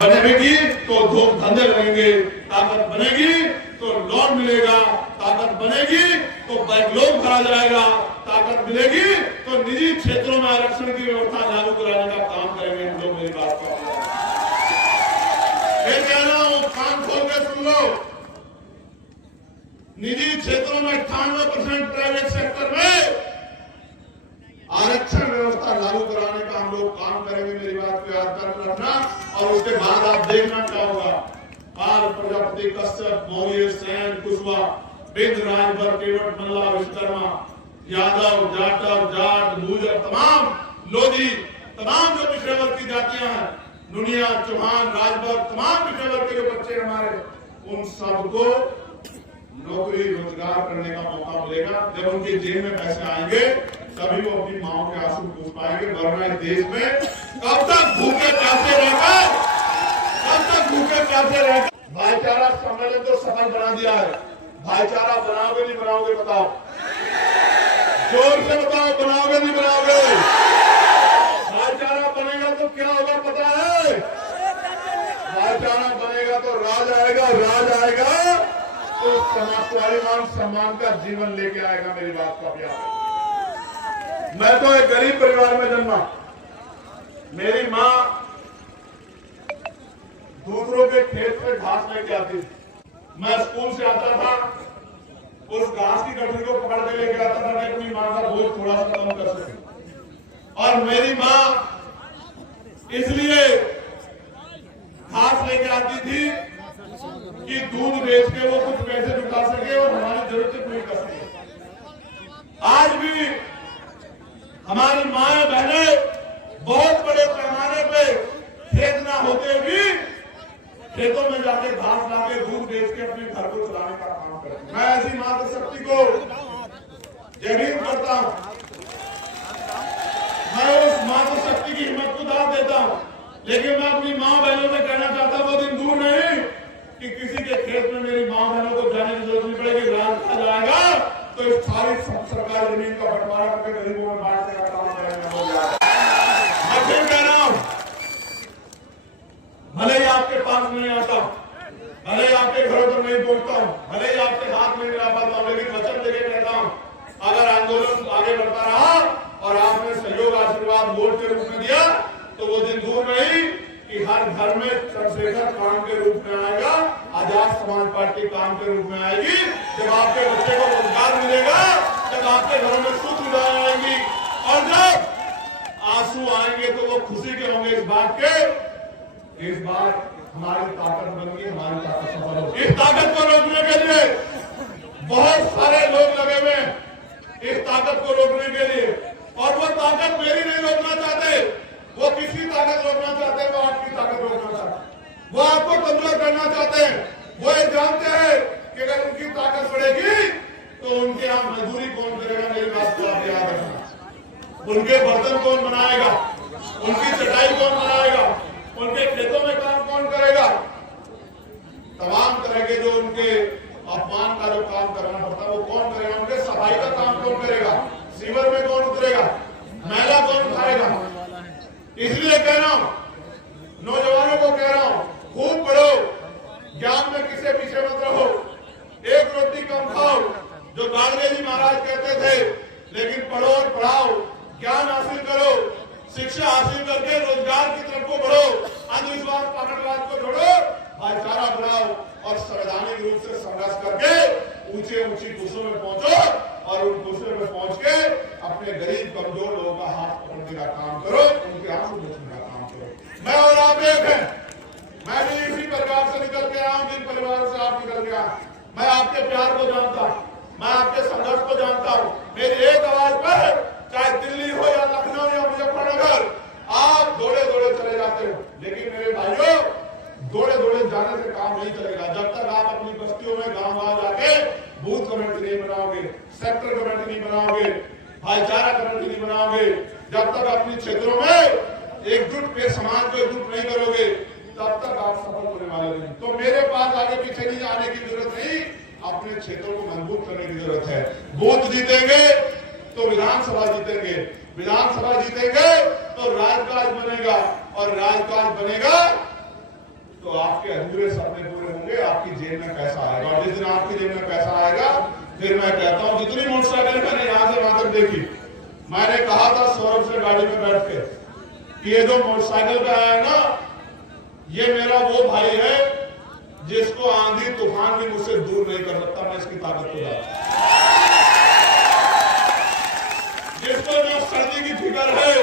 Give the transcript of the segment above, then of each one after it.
बनेगी तो धंधे लगेंगे, ताकत बनेगी तो लोन मिलेगा, ताकत बनेगी तो बैकलॉग भरा जाएगा, ताकत मिलेगी तो निजी क्षेत्रों में आरक्षण की व्यवस्था लागू कराने का काम करेंगे हम लोग। मेरी बात का फिर कह रहा हूं, कान खोल के सुन लो। निजी क्षेत्रों में 98% प्राइवेट सेक्टर में आरक्षण व्यवस्था लागू कराने का हम लोग काम करेंगे। मेरी बात को याद कर रखना। और उसके बाद आप देखना क्या होगा। पाल, प्रजापति, कश्यप, मौर्य, सेन, कुशवाहा, बिंद, राजभर, केवट, मल्ला, विश्वकर्मा, यादव, जाटव, जाट, गुर्जर, तमाम लोधी, तमाम जो पिछड़े वर्ग की जातियां हैं, नुनिया, चौहान, राजभर, तमाम पिछड़े वर्ग के जो बच्चे हमारे, उन सबको नौकरी रोजगार करने का मौका मिलेगा। जब उनके जेब में पैसे आएंगे तभी वो अपनी माओ के आंसू पूछ पाएंगे। वरना इस देश में कब तक भूखे प्यासे रहकर, कब तक भूखे प्यासे रहकर। भाईचारा सम्मेलन तो सफल बना दिया है। भाईचारा बनाओगे नहीं बनाओगे बताओ? जोर से बताओ, बनाओगे नहीं बनाओगे? भाईचारा बनेगा तो क्या होगा पता है? भाईचारा बनेगा तो राज आएगा, राज आएगा तो स्वाभिमान सम्मान का जीवन लेके आएगा। मेरी बात का प्यार। मैं तो एक गरीब परिवार में जन्मा। मेरी माँ दूसरों के खेत में घास लेके आती थी। मैं स्कूल से आता था, उस घास की गठरी को पकड़ के लेके आता था कि अपनी माँ का बोझ थोड़ा सा कम कर सके। और मेरी माँ इसलिए घास लेके आती थी कि दूध बेच के वो कुछ पैसे जुटा सके और हमारी जरूरतें पूरी कर सके। आज भी हमारी माएं बहनें बहुत बड़े पैमाने पे खेत ना होते भी खेतों में जाके घास लाके दूध बेच के अपने घर को चलाने का काम करती हैं। मैं ऐसी मातृशक्ति को यकीन करता हूं। मैं उस मातृशक्ति की हिम्मत को दाद देता हूं। लेकिन मैं अपनी माँ बहनों से कहना चाहता हूं, वो दिन दूर नहीं कि किसी के खेत में मेरी माँ बहनों को जाने की जरूरत नहीं पड़ेगी। राज आ जाएगा तो इस सारी सरकारी जमीन का बंटवारा करके गरीबों में बांटने का काम करेंगे। मैं फिर कह रहा हूं, भले ही आपके पास नहीं आता, भले ही आपके घरों पर नहीं पहुंचता हूं, भले ही आपके हाथ में मिला पाता हूं, लेकिन वचन देके कहता हूं, अगर आंदोलन आगे बढ़ता रहा और आपने सहयोग आशीर्वाद वोट के रूप में दिया तो वो दिन दूर नहीं कि हर घर में चंद्रशेखर काम के रूप में आएगा, आजाद समाज पार्टी काम के रूप में आएगी। जब आपके बच्चे को रोजगार मिलेगा, जब आपके घरों में सुख सुविधाएं आएंगी और जब आंसू आएंगे तो वो खुशी के होंगे इस बात के, इस बार हमारी ताकत बनेगी, हमारी ताकत सफल होगी। इस ताकत को रोकने के लिए बहुत सारे लोग लगे हुए हैं, इस ताकत को रोकने के लिए। और वो ताकत मेरी नहीं रोकना चाहते, वो किसी ताकत रोकना चाहते हैं, वो आपकी ताकत रोकना चाहते हैं, वो आपको कमजोर करना चाहते हैं। वो ये जानते हैं कि अगर उनकी ताकत बढ़ेगी तो उनके यहाँ मजदूरी कौन करेगा। मेरी बात को आप याद रखना। उनके बर्तन कौन बनाएगा, उनकी चटाई कौन बनाएगा, उनके खेतों में काम कौन करेगा। तमाम तरह के जो उनके अपमान का जो काम करना पड़ता है वो कौन करेगा। उनके सफाई का काम कौन करेगा, सीवर में कौन उतरेगा, मैला कौन उठाएगा। इसलिए कह रहा हूं, नौजवानों को कह रहा हूं, खूब पढ़ो, ज्ञान में किसी पीछे मत रहो, एक रोटी कम खाओ जो गाड़गे जी महाराज कहते थे, लेकिन पढ़ो और पढ़ाओ, ज्ञान हासिल करो, शिक्षा हासिल करके रोजगार की तरफ को बढ़ो, अंधविश्वास पाखंडवाद को छोड़ो, भाईचारा बढ़ाओ और संवैधानिक रूप से संघर्ष करके ऊंचे ऊंची कुर्सियों में पहुंचो। और उन कुर्सियों में पहुंच के अपने गरीब कमजोर लोगों का हाथ पकड़ने का काम करो, उनके आंसू पोंछने का काम करो। मैं और आप एक हैं। मैं भी इसी परिवार से निकल के आया हूं, जिन परिवार से आप निकल के आए। मैं आपके प्यार को जानता हूं, मैं आपके संघर्ष को जानता हूं। मेरी एक आवाज पर चाहे दिल्ली हो या लखनऊ या मुजफ्फरनगर, आप दौड़े दौड़े चले जाते हो। लेकिन मेरे भाइयों, दौड़े दौड़े जाने से काम नहीं चलेगा। जब तक आप अपनी बस्तियों में गांव गांव जाके बूथ कमेटी नहीं बनाओगे, सेक्टर कमेटी नहीं बनाओगे, भाईचारा कमेटी नहीं बनाओगे, जब तक अपने क्षेत्रों में एकजुट के समाज को एकजुट नहीं करोगे, तब तक आप सफल होने वाले नहीं। तो मेरे पास आगे पीछे नहीं जाने की जरूरत नहीं, अपने क्षेत्रों को मजबूत करने की जरूरत है। बूथ जीतेंगे तो विधानसभा जीतेंगे, विधानसभा जीतेंगे तो राजकाज बनेगा, और राजकाज बनेगा तो आपके अधूरे सपने पूरे होंगे, आपकी जेब में पैसा आएगा। और जिस दिन आपकी जेब में पैसा आएगा, फिर मैं कहता हूं जितनी मोटरसाइकिल मैंने यहां से वहां तक देखी, मैंने कहा था सौरभ से गाड़ी में बैठ के कि ये जो मोटरसाइकिल पे आया है ना, ये मेरा वो भाई है जिसको आंधी तूफान भी मुझसे दूर नहीं कर सकता। मैं इसकी ताकत को जानता, जिसको ना सर्दी की फिक्र है,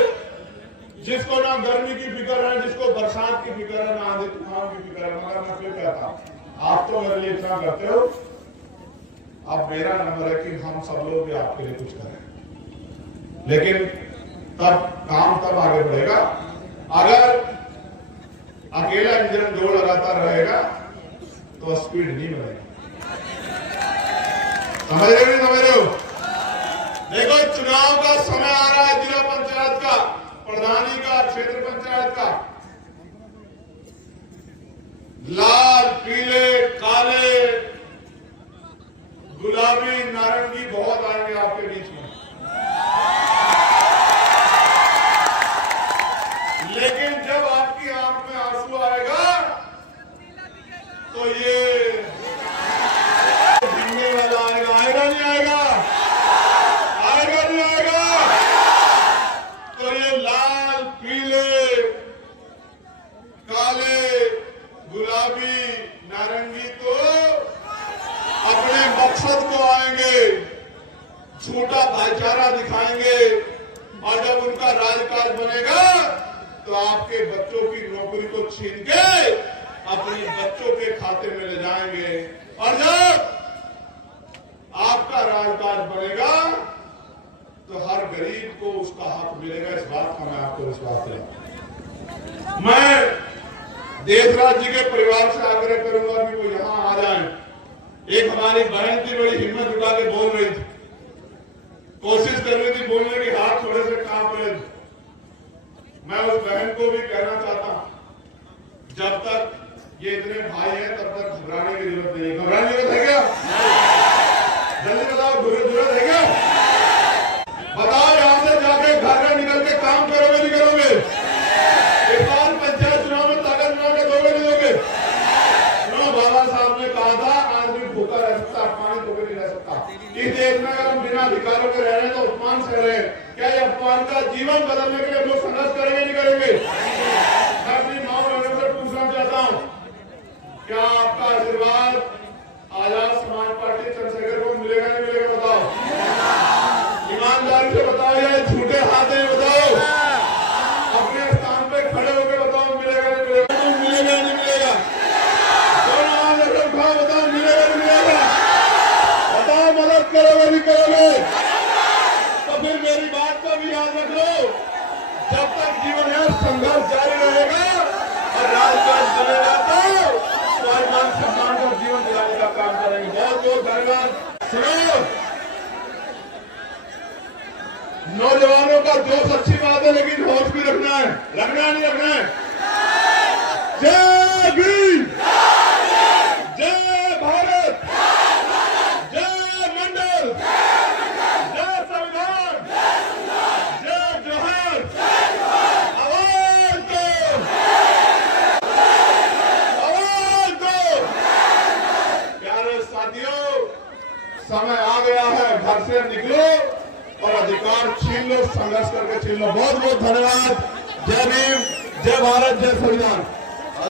जिसको ना गर्मी की फिक्र है, जिसको बरसात की फिक्र है, ना आंधी तूफान की फिक्र है। मगर मैं फिर कहता, आप तो मेरे लिए इतना करते हो, अब मेरा नंबर है कि हम सब लोग भी आपके लिए कुछ करें। लेकिन तब काम तब आगे बढ़ेगा अगर अकेला इंजन जोर लगाता रहेगा तो स्पीड नहीं बढ़ेगी। समझ रहे हो नहीं समझ रहे हो? देखो, चुनाव का समय आ रहा है, जिला पंचायत का, प्रधानी का, क्षेत्र पंचायत का। लाल, पीले, काले, गुलाबी, नारंगी बहुत आएंगे आपके बीच में। लेकिन जब आपकी आंख में आंसू आएगा तो ये गिरने वाला आएगा। आएगा नहीं आएगा? आएगा नहीं आएगा? तो ये लाल, पीले, काले, गुलाबी, नारंगी तो अपने मकसद को आएंगे, झूठा भाईचारा दिखाएंगे, और जब उनका राजकाज बनेगा तो आपके बच्चों की नौकरी को छीन के अपने बच्चों के खाते में ले जाएंगे। और जब आपका राजकाज बनेगा तो हर गरीब को उसका हक मिलेगा। इस बात का मैं आपको विश्वास दिलाता हूं। मैं देशराज जी के परिवार से आग्रह करूंगा कि वो यहां आ जाएं। एक हमारी बहन थी, बड़ी हिम्मत उठा के बोल रही थी, कोशिश कर रही थी बोलने की, हाथ थोड़े से कांप रहे थे। मैं उस बहन को भी कहना चाहता हूं, जब तक ये इतने भाई हैं तब तक घबराने की जरूरत नहीं है। घबराने की जरूरत है क्या? जल्दी बताओ, जरूरत है क्या? बताओ, यहां से जाके घर में निकल के काम करोगे नहीं करोगे? इस बार पंचायत चुनाव में ताकत बना के दोगे नहीं दोगे? बाबा साहब ने कहा था, आदमी भूखा रह सकता, अपमानित होकर नहीं रह सकता। इस देश में अगर हम बिना अधिकारों के रह रहे हैं तो अपमान से रहे हैं। क्या ये अपमान का जीवन बदलने के लिए लोग संघर्ष करेंगे नहीं करेंगे? मैं अपनी मां बहनों से पूछना चाहता हूं, क्या आपका आशीर्वाद आजाद समाज पार्टी चंद्रशेखर को मिलेगा नहीं मिलेगा? बताओ, ईमानदारी से बताओ या झूठे हाथ नहीं? बताओ, अपने स्थान पे खड़े होकर बताओ, मिलेगा नहीं मिलेगा? मिलेगा नहीं मिलेगा? बताओ, मिलेगा नहीं मिलेगा? बताओ, मदद करोगे नहीं करोगे? तो फिर मेरी बात को भी याद रख लो, जब तक जीवन है संघर्ष जारी रहेगा और राजकाज चलेगा तो स्वाभिमान सम्मान का जीवन दिलाने का काम करेंगे। बहुत बहुत धन्यवाद। सुनो, नौजवानों का जोश अच्छी बात है, लेकिन होश भी रखना है। रखना नहीं रखना है? जय भीम, जय भारत, जय मंडल, जय संविधान, जय जोहार। आवाज दो, आवाज दो। प्यारे साथियों, समय आ गया है, घर से निकलो और अधिकार छीन लो, संघर्ष करके छीन लो। बहुत बहुत धन्यवाद। जय भीम, जय भारत, जय संविधान।